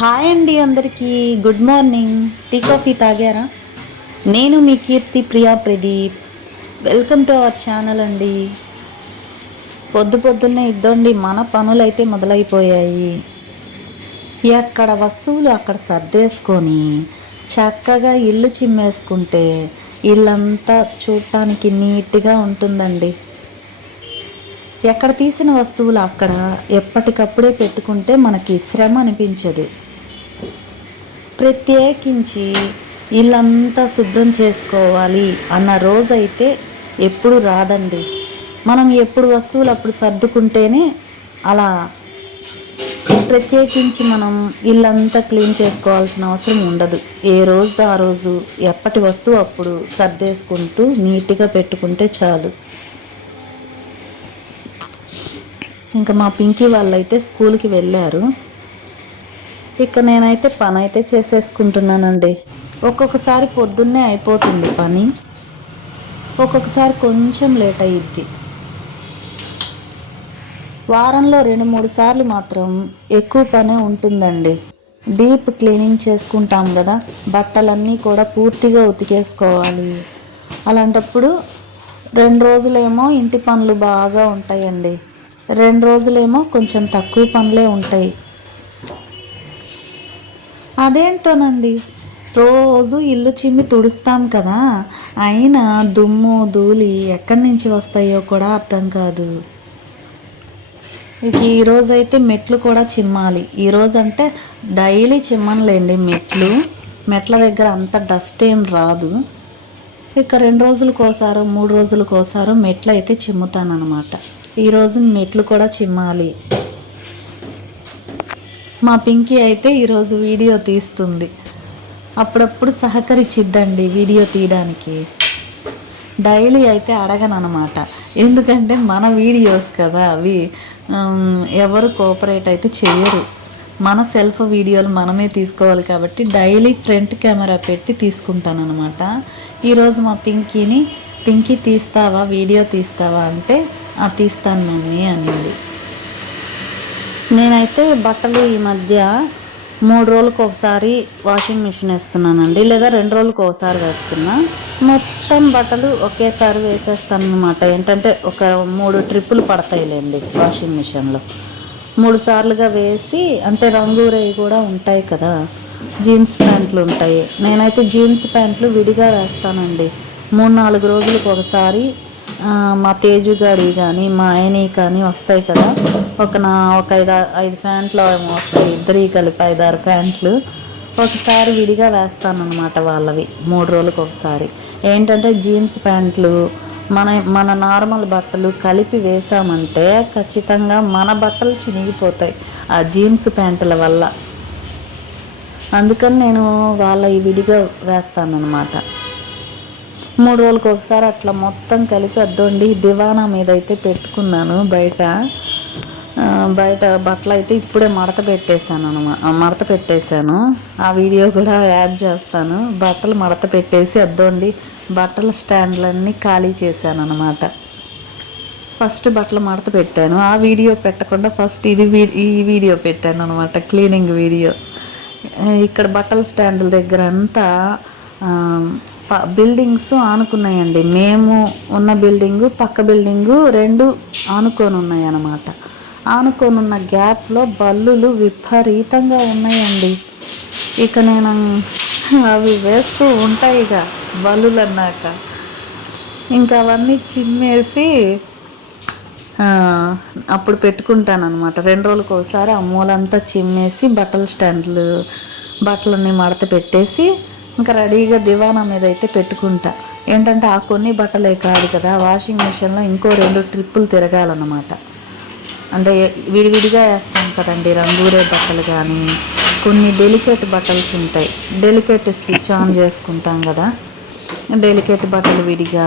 Hi అండి అందరికీ. Good morning. Tea coffee తాగారా? నేను మీ Keerthi Priya Pradeep. Welcome to our channel అండి. పొద్దు పొద్దున్నే ఇద్దండి మన పనులైతే మొదలైపోయాయి. ఎక్కడ వస్తువులు అక్కడ సర్దేసుకొని చక్కగా ఇల్లు చిమ్మేసుకుంటే ఇల్లంతా చూడటానికి నీట్గా ఉంటుందండి. ఎక్కడ తీసిన వస్తువులు అక్కడ ఎప్పటికప్పుడే పెట్టుకుంటే మనకి శ్రమ అనిపించదు. ప్రత్యేకించి ఇల్లంతా శుభ్రం చేసుకోవాలి అన్న రోజైతే ఎప్పుడు రాదండి. మనం ఎప్పుడు వస్తువులు అప్పుడు సర్దుకుంటేనే అలా ప్రత్యేకించి మనం ఇల్లంతా క్లీన్ చేసుకోవాల్సిన అవసరం ఉండదు. ఏ రోజు ఆ రోజు ఎప్పటి వస్తువు అప్పుడు సర్దేసుకుంటూ నీట్గా పెట్టుకుంటే చాలు. ఇంకా మా పింకీ వాళ్ళైతే స్కూల్కి వెళ్ళారు. ఇక నేనైతే పని అయితే చేసేసుకుంటున్నానండి. ఒక్కొక్కసారి పొద్దున్నే అయిపోతుంది పని. ఒక్కొక్కసారి కొంచెం లేట్ అయ్యిద్ది వారంలో రెండు మూడు సార్లు మాత్రం ఎక్కువ పనే ఉంటుందండి. డీప్ క్లీనింగ్ చేసుకుంటాం కదా బట్టలన్నీ కూడా పూర్తిగా ఉతికేసుకోవాలి. అలాంటప్పుడు రెండు రోజులేమో ఇంటి పనులు బాగా ఉంటాయండి. రెండు రోజులేమో కొంచెం తక్కువ పనులే ఉంటాయి. అదేంటోనండి? రోజు ఇల్లు చిమ్మి తుడుస్తాం కదా అయినా దుమ్ము ధూళి ఎక్కడి నుంచి వస్తాయో కూడా అర్థం కాదు. ఇక ఈరోజు అయితే మెట్లు కూడా చిమ్మాలి. ఈరోజు అంటే డైలీ చిమ్మనులేండి మెట్లు. మెట్ల దగ్గర అంత డస్ట్ ఏం రాదు. ఇక రెండు రోజులకు ఒకసారో మూడు రోజులకు ఒకసారో మెట్లు అయితే చిమ్ముతానమాట ఈరోజు మెట్లు కూడా చిమ్మాలి. మా పింకీ అయితే ఈరోజు వీడియో తీస్తుంది. అప్పుడప్పుడు సహకరించిద్దండి వీడియో తీయడానికి. డైలీ అయితే అడగననమాట ఎందుకంటే మన వీడియోస్ కదా అవి ఎవరు కోఆపరేట్ అయితే చేయరు. మన సెల్ఫ్ వీడియోలు మనమే తీసుకోవాలి కాబట్టి డైలీ ఫ్రంట్ కెమెరా పెట్టి తీసుకుంటానమాట ఈరోజు మా పింకీని పింకీ తీస్తావా? వీడియో తీస్తావా? అంటే తీస్తాను మమ్మీ అనింది. నేనైతే బట్టలు ఈ మధ్య మూడు రోజులకు ఒకసారి వాషింగ్ మిషన్ వేస్తున్నానండి లేదా రెండు రోజులకు ఒకసారి వేస్తున్నా. మొత్తం బట్టలు ఒకేసారి వేసేస్తాను అనమాట ఏంటంటే ఒక మూడు ట్రిప్పులు పడతాయిలేండి వాషింగ్ మిషన్లో. మూడు సార్లుగా వేసి అంటే రంగురేవి కూడా ఉంటాయి కదా జీన్స్ ప్యాంట్లు ఉంటాయి. నేనైతే జీన్స్ ప్యాంట్లు విడిగా వేస్తానండి. మూడు నాలుగు రోజులకు ఒకసారి మా తేజుగాడి కానీ మా ఆయని కానీ వస్తాయి కదా ఒక నా ఒక ఐదు ఐదు ప్యాంట్లు ఏమో వస్తాయి. ఇద్దరి కలిపి ఐదారు ప్యాంట్లు ఒకసారి విడిగా వేస్తాను అనమాట వాళ్ళవి. మూడు రోజులకు ఒకసారి. ఏంటంటే జీన్స్ ప్యాంట్లు మన మన నార్మల్ బట్టలు కలిపి వేసామంటే ఖచ్చితంగా మన బట్టలు చినిగిపోతాయి ఆ జీన్స్ ప్యాంటుల వల్ల. అందుకని నేను వాళ్ళ ఈ విడిగా వేస్తాను అనమాట మూడు రోజులకు ఒకసారి అట్లా మొత్తం కలిపి వద్దండి దివానా మీద అయితే పెట్టుకున్నాను బయట. బయట బట్టలు అయితే ఇప్పుడే మడత పెట్టేశాను అనమాట మడత పెట్టేశాను. ఆ వీడియో కూడా యాడ్ చేస్తాను. బట్టలు మడత పెట్టేసి అద్దండి బట్టల స్టాండ్లన్నీ ఖాళీ చేశాను అనమాట. ఫస్ట్ బట్టలు మడత పెట్టాను. ఆ వీడియో పెట్టకుండా ఫస్ట్ ఇది ఈ వీడియో పెట్టాను అనమాట క్లీనింగ్ వీడియో. ఇక్కడ బట్టల స్టాండ్ల దగ్గర అంతా ప- బిల్డింగ్స్ ఆనుకున్నాయండి. మేము ఉన్న బిల్డింగు పక్క బిల్డింగు రెండు ఆనుకొని ఉన్నాయి అన్నమాట అనుకోనున్న గ్యాప్లో బల్లులు విపరీతంగా ఉన్నాయండి. ఇక నేను అవి వేస్తూ ఉంటాయి ఇక బల్లులు అన్నాక ఇంకా అవన్నీ చిమ్మేసి అప్పుడు పెట్టుకుంటాను అనమాట రెండు రోజులకు ఒకసారి ఆ మూలంతా చిమ్మేసి బట్టల స్టాండ్లు బట్టలన్నీ మడత పెట్టేసి ఇంకా రెడీగా దివానా మీద అయితే పెట్టుకుంటా. ఏంటంటే ఆ కొన్ని బట్టలే కాదు కదా వాషింగ్ మిషన్లో ఇంకో రెండు ట్రిప్పులు తిరగాలన్నమాట. అంటే విడివిడిగా వేస్తాం కదండి రంగూరే బట్టలు కానీ కొన్ని డెలికేట్ బట్టల్స్ ఉంటాయి. డెలికేట్ స్విచ్ ఆన్ చేసుకుంటాం కదా. డెలికేట్ బట్టలు విడిగా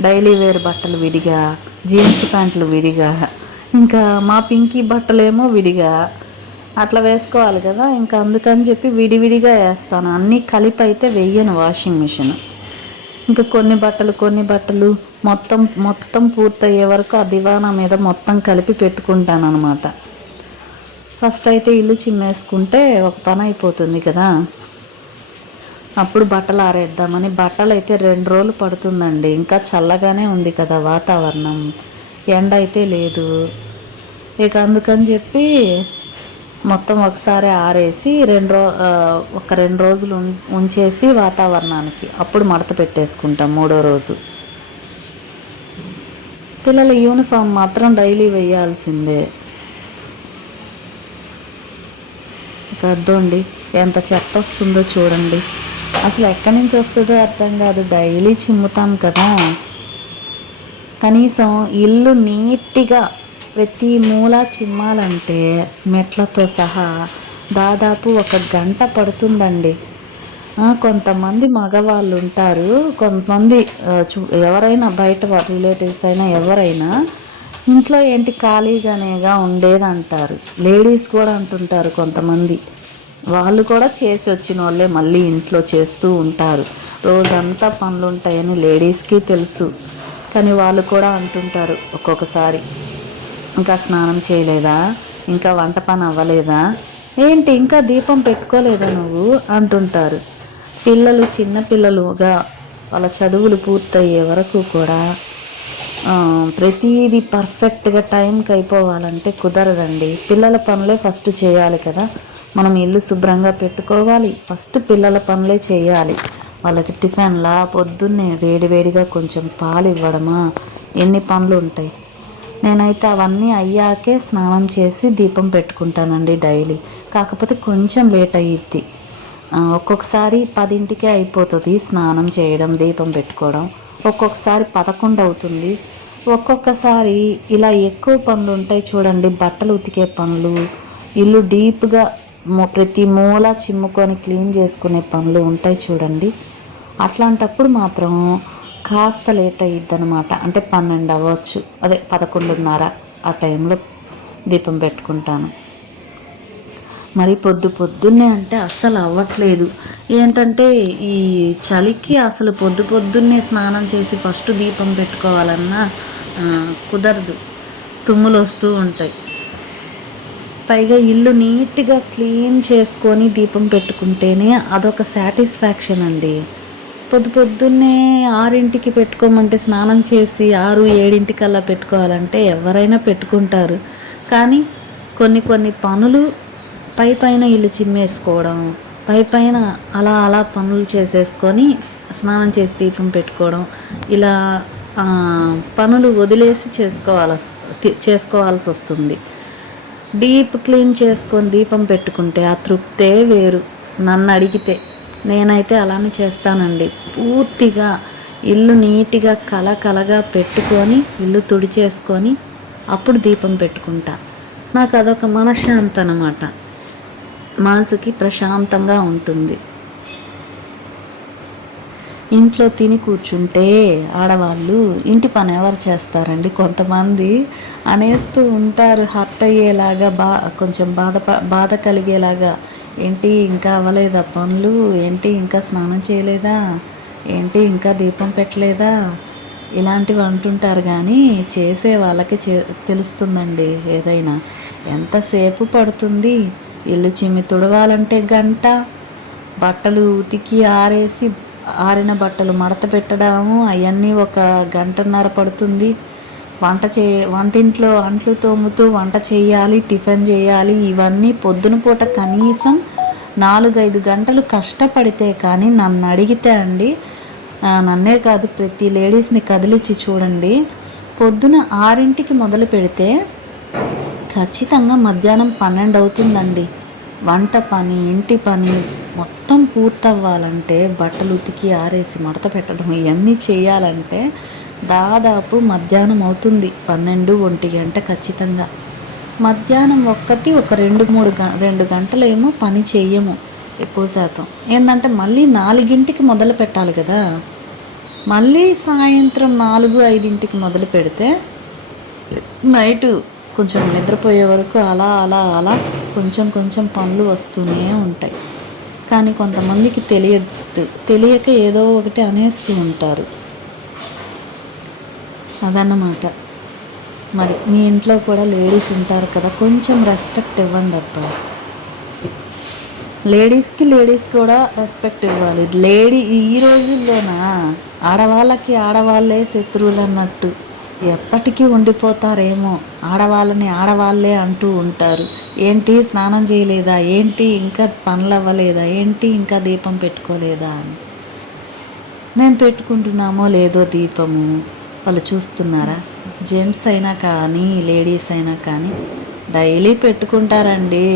డైలీ వేర్ బట్టలు విడిగా జీన్స్ ప్యాంట్లు విడిగా ఇంకా మా పింకీ బట్టలేమో విడిగా అట్లా వేసుకోవాలి కదా. ఇంకా అందుకని చెప్పి విడివిడిగా వేస్తాను. అన్నీ కలిపి అయితే వెయ్యను వాషింగ్ మిషన్ ఇంకా కొన్ని బట్టలు కొన్ని బట్టలు మొత్తం మొత్తం పూర్తయ్యే వరకు ఆ దివానా మీద మొత్తం కలిపి పెట్టుకుంటాను అనమాట ఫస్ట్ అయితే ఇల్లు చిమ్మేసుకుంటే ఒక పని అయిపోతుంది కదా. అప్పుడు బట్టలు ఆరేద్దామని బట్టలు అయితే రెండు రోజులు పడుతుందండి. ఇంకా చల్లగానే ఉంది కదా వాతావరణం. ఎండ అయితే లేదు. ఇక అందుకని చెప్పి మొత్తం ఒకసారి ఆరేసి రెండు రో ఒక రెండు రోజులు ఉం- ఉంచేసి వాతావరణానికి అప్పుడు మడత పెట్టేసుకుంటాం మూడో రోజు. పిల్లల యూనిఫామ్ మాత్రం డైలీ వేయాల్సిందే. ఇక అర్థండి ఎంత చెత్త వస్తుందో చూడండి. అసలు ఎక్కడి నుంచి వస్తుందో అర్థం కాదు డైలీ చిమ్ముతాం కదా. కనీసం ఇల్లు నీట్గా ప్రతి మూల చిమ్మాలంటే మెట్లతో సహా దాదాపు ఒక గంట పడుతుందండి. కొంతమంది మగవాళ్ళు ఉంటారు కొంతమంది చూ ఎవరైనా బయట రిలేటివ్స్ అయినా ఎవరైనా ఇంట్లో ఏంటి ఖాళీగానేగా ఉండేది అంటారు లేడీస్ కూడా అంటుంటారు కొంతమంది. వాళ్ళు కూడా చేసి వచ్చిన వాళ్ళే మళ్ళీ ఇంట్లో చేస్తూ ఉంటారు. రోజంతా పనులు ఉంటాయని లేడీస్కి తెలుసు. కానీ వాళ్ళు కూడా అంటుంటారు ఒక్కొక్కసారి. ఇంకా స్నానం చేయలేదా? ఇంకా వంట పని అవ్వలేదా? ఏంటి ఇంకా దీపం పెట్టుకోలేదా నువ్వు? అంటుంటారు. పిల్లలు చిన్న పిల్లలుగా వాళ్ళ చదువులు పూర్తయ్యే వరకు కూడా ప్రతీది ప్రతిదీ పర్ఫెక్ట్గా టైంకి అయిపోవాలంటే కుదరదండి. పిల్లల పనులే ఫస్ట్ చేయాలి కదా. మనం ఇల్లు శుభ్రంగా పెట్టుకోవాలి. ఫస్ట్ పిల్లల పనులే చేయాలి. వాళ్ళకి టిఫిన్లా పొద్దున్నే వేడివేడిగా కొంచెం పాలు ఇవ్వడమా? ఎన్ని పనులు ఉంటాయి? నేనైతే అవన్నీ అయ్యాకే స్నానం చేసి దీపం పెట్టుకుంటానండి డైలీ. కాకపోతే కొంచెం లేట్ అయ్యిద్ది ఒక్కొక్కసారి పదింటికే అయిపోతుంది స్నానం చేయడం దీపం పెట్టుకోవడం. ఒక్కొక్కసారి పదకొండు అవుతుంది. ఒక్కొక్కసారి ఇలా ఎక్కువ పనులు ఉంటాయి చూడండి బట్టలు ఉతికే పనులు ఇల్లు డీప్గా ప్రతి మూల చిమ్ముకొని క్లీన్ చేసుకునే పనులు ఉంటాయి చూడండి. అట్లాంటప్పుడు మాత్రం కాస్త లేట్ అయ్యిద్దనమాట అంటే పన్నెండు అవ్వచ్చు. అదే పదకొండున్నర ఆ టైంలో దీపం పెట్టుకుంటాను. మరి పొద్దు పొద్దున్నే అంటే అస్సలు అవ్వట్లేదు. ఏంటంటే ఈ చలికి అసలు పొద్దు పొద్దున్నే స్నానం చేసి ఫస్ట్ దీపం పెట్టుకోవాలన్నా కుదరదు. తుమ్ములు వస్తూ ఉంటాయి. పైగా ఇల్లు నీట్గా క్లీన్ చేసుకొని దీపం పెట్టుకుంటేనే అదొక సాటిస్ఫాక్షన్ అండి. పొద్దు పొద్దున్నే ఆరింటికి పెట్టుకోమంటే స్నానం చేసి ఆరు ఏడింటికల్లా పెట్టుకోవాలంటే ఎవరైనా పెట్టుకుంటారు. కానీ కొన్ని కొన్ని పనులు పై పైన ఇల్లు చిమ్మేసుకోవడం పై పైన అలా అలా పనులు చేసేసుకొని స్నానం చేసి దీపం పెట్టుకోవడం ఇలా పనులు వదిలేసి చేసుకోవాలి చేసుకోవాల్సి వస్తుంది. డీప్ క్లీన్ చేసుకొని దీపం పెట్టుకుంటే ఆ తృప్తే వేరు. నన్ను అడిగితే. నేనైతే అలానే చేస్తానండి. పూర్తిగా ఇల్లు నీట్గా కల కలగా పెట్టుకొని ఇల్లు తుడిచేసుకొని అప్పుడు దీపం పెట్టుకుంటా. నాకు అదొక మనశ్శాంతి అన్నమాట మనసుకి ప్రశాంతంగా ఉంటుంది. ఇంట్లో తిని కూర్చుంటే ఆడవాళ్ళు ఇంటి పని ఎవరు చేస్తారండి కొంతమంది? అనేస్తూ ఉంటారు హర్ట్ అయ్యేలాగా బా కొంచెం బాధ బాధ కలిగేలాగా. ఏంటి ఇంకా అవ్వలేదా పనులు? ఏంటి ఇంకా స్నానం చేయలేదా? ఏంటి ఇంకా దీపం పెట్టలేదా? ఇలాంటివి అంటుంటారు కానీ చేసే వాళ్ళకి చే తెలుస్తుందండి ఏదైనా. ఎంతసేపు పడుతుంది? ఇల్లు చిమ్మి తుడవాలంటే గంట. బట్టలు ఉతికి ఆరేసి ఆరిన బట్టలు మడత పెట్టడము అవన్నీ ఒక గంటన్నర పడుతుంది. వంట చే వంటింట్లో అంట్లు తోముతూ వంట చేయాలి టిఫిన్ చేయాలి ఇవన్నీ పొద్దున పూట కనీసం నాలుగైదు గంటలు కష్టపడితే కానీ నన్ను అడిగితే అండి నన్నే కాదు ప్రతి లేడీస్ని కదిలిచ్చి చూడండి. పొద్దున ఆరింటికి మొదలు పెడితే ఖచ్చితంగా మధ్యాహ్నం పన్నెండు అవుతుందండి. వంట పని ఇంటి పని మొత్తం పూర్తవ్వాలంటే బట్టలు ఉతికి ఆరేసి మడత పెట్టడం ఇవన్నీ చేయాలంటే దాదాపు మధ్యాహ్నం అవుతుంది పన్నెండు ఒంటి గంట ఖచ్చితంగా. మధ్యాహ్నం ఒక్కటి ఒక రెండు మూడు గ రెండు గంటలేమో పని చేయము ఎక్కువ శాతం. ఏంటంటే మళ్ళీ నాలుగింటికి మొదలు పెట్టాలి కదా. మళ్ళీ సాయంత్రం నాలుగు ఐదింటికి మొదలు పెడితే నైట్ కొంచెం నిద్రపోయే వరకు అలా అలా అలా కొంచెం కొంచెం పనులు వస్తూనే ఉంటాయి. కానీ కొంతమందికి తెలియదు తెలియక ఏదో ఒకటి అనేస్తూ ఉంటారు. అదన్నమాట. మరి మీ ఇంట్లో కూడా లేడీస్ ఉంటారు కదా కొంచెం రెస్పెక్ట్ ఇవ్వండి అబ్బా. లేడీస్కి లేడీస్ కూడా రెస్పెక్ట్ ఇవ్వాలి. లేడీ ఈ రోజుల్లోనా ఆడవాళ్ళకి ఆడవాళ్ళే శత్రువులు అన్నట్టు ఎప్పటికీ ఉండిపోతారేమో ఆడవాళ్ళని ఆడవాళ్ళే అంటూ ఉంటారు. ఏంటి స్నానం చేయలేదా? ఏంటి ఇంకా పనులు అవ్వలేదా ఏంటి ఇంకా దీపం పెట్టుకోలేదా అని. మేము పెట్టుకుంటున్నామో లేదో దీపము. వాళ్ళు చూస్తున్నారా? జెంట్స్ అయినా కానీ లేడీస్ అయినా కానీ డైలీ పెట్టుకుంటారండి.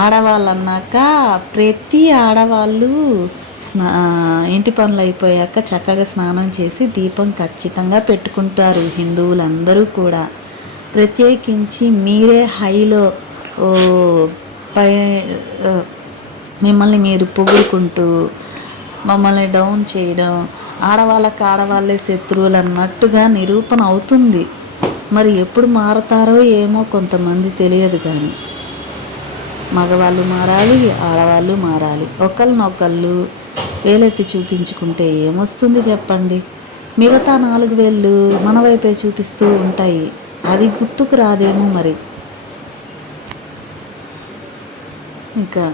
ఆడవాళ్ళు అన్నాక ప్రతి ఆడవాళ్ళు స్నా ఇంటి పనులు అయిపోయాక చక్కగా స్నానం చేసి దీపం ఖచ్చితంగా పెట్టుకుంటారు హిందువులందరూ కూడా. ప్రత్యేకించి మీరే హైలో పై మిమ్మల్ని మీరు పొగుడుకుంటూ మమ్మల్ని డౌన్ చేయడం ఆడవాళ్ళకి ఆడవాళ్ళే శత్రువులు అన్నట్టుగా నిరూపణ అవుతుంది. మరి ఎప్పుడు మారతారో ఏమో కొంతమంది తెలియదు కానీ మగవాళ్ళు మారాలి ఆడవాళ్ళు మారాలి. ఒకళ్ళనొకళ్ళు వేలెత్తి చూపించుకుంటే ఏమొస్తుంది చెప్పండి? మిగతా నాలుగు వేళ్ళు మన వైపే చూపిస్తూ ఉంటాయి. అది గుర్తుకు రాదేమో మరి. ఇంకా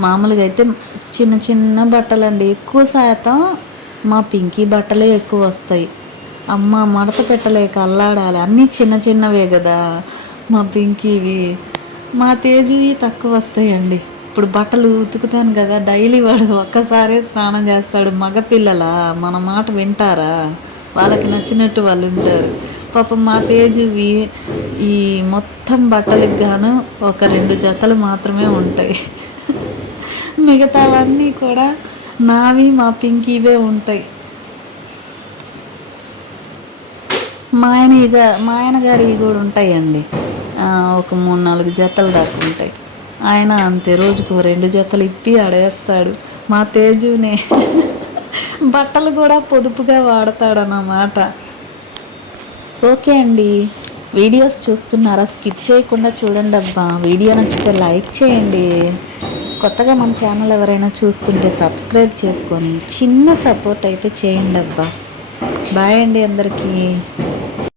మామూలుగా అయితే చిన్న చిన్న బట్టలండి. ఎక్కువ శాతం మా పింకీ బట్టలే ఎక్కువ వస్తాయి. అమ్మ మడత పెట్టలేక అల్లాడాలి. అన్నీ చిన్న చిన్నవే కదా. మా పింకీవి మా తేజువి తక్కువ వస్తాయండి. ఇప్పుడు బట్టలు ఉతుకుతాను కదా డైలీ వాడు ఒక్కసారే స్నానం చేస్తాడు. మగపిల్లల మన మాట వింటారా? వాళ్ళకి నచ్చినట్టు వాళ్ళు ఉంటారు. పాపం మా తేజువి ఈ మొత్తం బట్టలకు గాను ఒక రెండు జతలు మాత్రమే ఉంటాయి. మిగతావన్నీ కూడా నావి మా పింకీవే ఉంటాయి. మా ఆయన ఇక మా ఆయన గారివి కూడా ఉంటాయండి. ఒక మూడు నాలుగు జతలు దాకా ఉంటాయి. ఆయన అంతే రోజుకు రెండు జతలు ఇప్పి ఆడేస్తాడు. మా తేజునే బట్టలు కూడా పొదుపుగా వాడతాడన్నమాట. ఓకే అండి. వీడియోస్ చూస్తున్నారా? స్కిప్ చేయకుండా చూడండి అబ్బా వీడియో నచ్చితే లైక్ చేయండి. కొత్తగా మన ఛానల్ ఎవరైనా చూస్తుంటే సబ్స్క్రైబ్ చేసుకొని చిన్న సపోర్ట్ అయితే చేయండి అబ్బా. బాయ్ అండి అందరికీ.